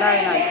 4வது நாள்.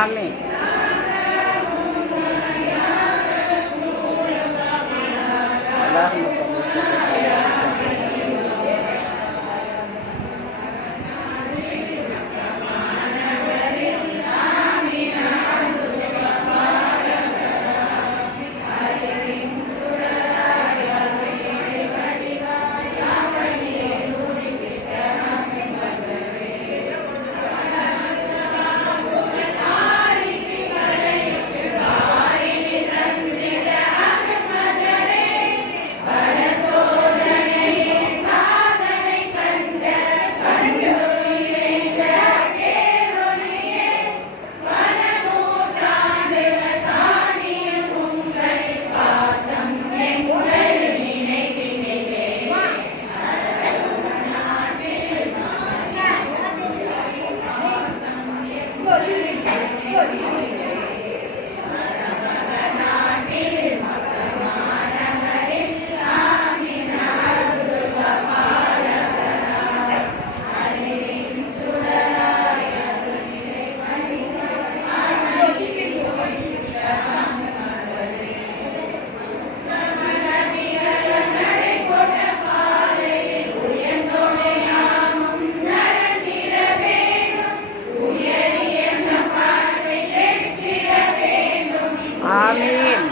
ஆமென். அல்லாஹும்ம ஸல்லி ஆமென்.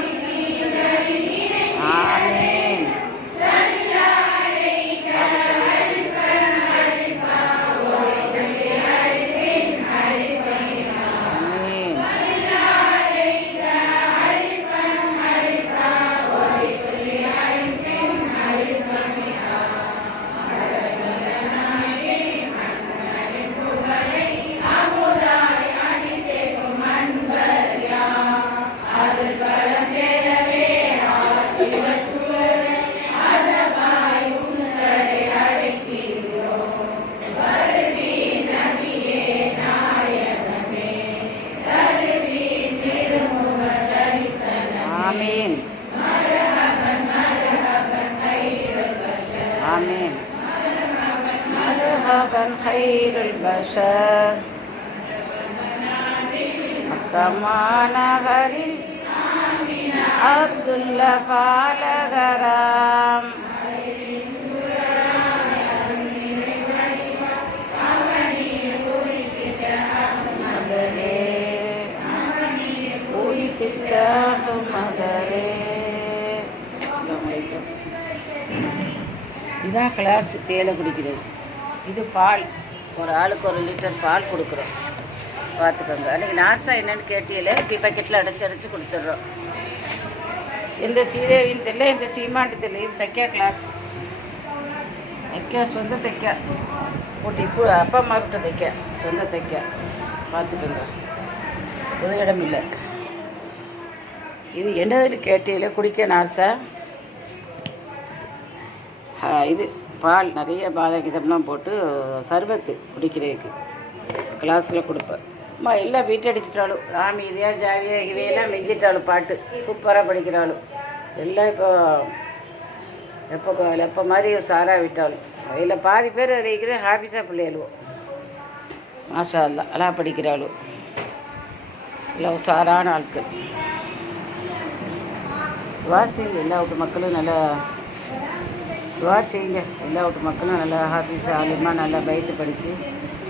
ஆமென். ஆமென். ஆமென். மர்ஹபன் கைருல் பஷர் மக்கமா நகரில் அப்துல்லா பாலகராம் மகரே. இதான் கிளாஸ் தேயிலை குடிக்கிறது. இது பால், ஒரு ஆளுக்கு 1 லிட்டர் பால் கொடுக்குறோம். பார்த்துக்கோங்க. அன்றைக்கி நாசா என்னென்னு கேட்டியில் இப்படி பக்கெட்டில் அடைச்சி கொடுத்துட்றோம். எந்த சீதேவின்னு தெரியல, எந்த சீமாண்டு தெரியல. இது தைக்கா கிளாஸ், தைக்கா சொந்த தைக்கா போட்டு இப்போ அப்பா அம்மா விட்ட தைக்கா சொந்த தைக்கா. பார்த்துக்கோங்க, புது இடம் இல்லை. இது என்னதுன்னு கேட்டியில் குடிக்க நாசா. இது பால் நிறைய பாதாம் கிதம்லாம் போட்டு சர்பத்து குடிக்கிறதுக்கு கிளாஸில் கொடுப்பேன். அம்மா எல்லாம் வீட்டை அடிச்சிட்டாலும் ஆமி இதையா ஜாவியா இவையெல்லாம் மிஞ்சிட்டாலும் பாட்டு சூப்பராக படிக்கிறாளும். எல்லாம் எப்போ மாதிரி சாரா விட்டாலும் இல்லை பாதி பேர் அதில் இருக்கிற ஹாபிஸாக பிள்ளைகளும் மாஷா அல்லா எல்லாம் படிக்கிறாளும். எல்லாம் சாரான ஆட்கள். வாசிங்க எல்லா வீட்டு மக்களும் நல்லா துவா செய்யுங்க. எல்லா வீட்டு மக்களும் நல்லா ஹாஃபீஸ் ஆலிமா நல்லா பைத்து படித்து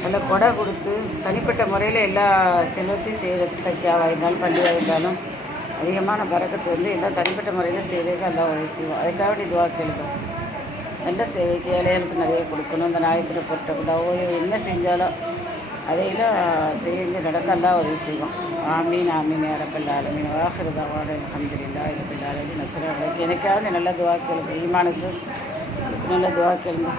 நல்லா கொடை கொடுத்து தனிப்பட்ட முறையில் எல்லா செல்வத்தையும் செய்கிறது. தைக்காவாக இருந்தாலும் பண்டிகையாக இருந்தாலும் அதிகமான பறக்கத்து வந்து எல்லாம் தனிப்பட்ட முறையில் செய்கிறதுக்கு எல்லாம் உதவி செய்வோம். அதுக்காக வேண்டி துவா கேளுங்க. நல்ல சேவைக்கு ஏழைகளுக்கு நிறைய கொடுக்கணும். இந்த ஞாயிற்றுல பொருட்கள் ஓய்வு என்ன செஞ்சாலும் அதையெல்லாம் செஞ்சு நடக்க எல்லாம் உதவி செய்வோம். ஆமீன் ஆமீன் யா ரப்பல் ஆலமீன். வாஹிரு தஅவானா அல்ஹம்துலில்லாஹி ரப்பில் ஆலமீன். அஸ்ஸலாமு அலைக்கும். எனக்காக நல்ல துவா கேளுங்க. ஈமானுக்கு நல்ல துவா கேளுங்க.